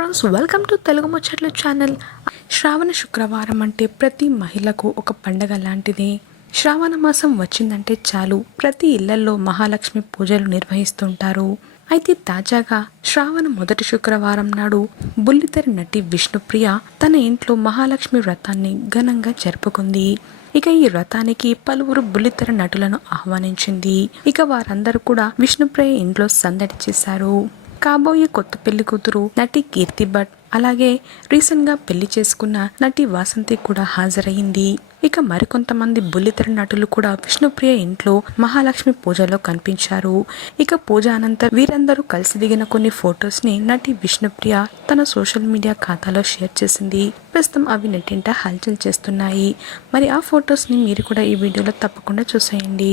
Friends welcome to Telugu ముచ్చట్లు channel శ్రావణ శుక్రవారం అంటే ప్రతి మహిళకు ఒక పండగ లాంటిది. శ్రావణ మాసం వచ్చిందంటే చాలు ప్రతి ఇళ్ళలో మహాలక్ష్మి పూజలు నిర్వహిస్తుంటారు. అయితే తాజాగా శ్రావణ మొదటి శుక్రవారం నాడు బుల్లితెర నటి విష్ణుప్రియ తన ఇంట్లో మహాలక్ష్మి వ్రతాన్ని ఘనంగా జరుపుకుంది. ఇక ఈ వ్రతానికి పలువురు బుల్లితెర నటులను ఆహ్వానించింది. ఇక వారందరూ కూడా విష్ణుప్రియ ఇంట్లో సందడి చేశారు. కాబోయే కొత్త పెళ్ళి కూతురు నటి కీర్తి భట్ అలాగే రీసెంట్గా పెళ్ళి చేసుకున్న నటి వాసంతి కూడా హాజరైంది ఇక మరికొంతమంది బుల్లితెర నటులు కూడా విష్ణుప్రియ ఇంట్లో మహాలక్ష్మి పూజలో కనిపించారు. ఇక పూజ అనంతరం వీరందరూ కలిసి దిగిన కొన్ని ఫొటోస్ని నటి విష్ణుప్రియ తన సోషల్ మీడియా ఖాతాలో షేర్ చేసింది. ప్రస్తుతం అవి నెట్టింట హల్చల్ చేస్తున్నాయి. మరి ఆ ఫొటోస్ని మీరు కూడా ఈ వీడియోలో తప్పకుండా చూసేయండి.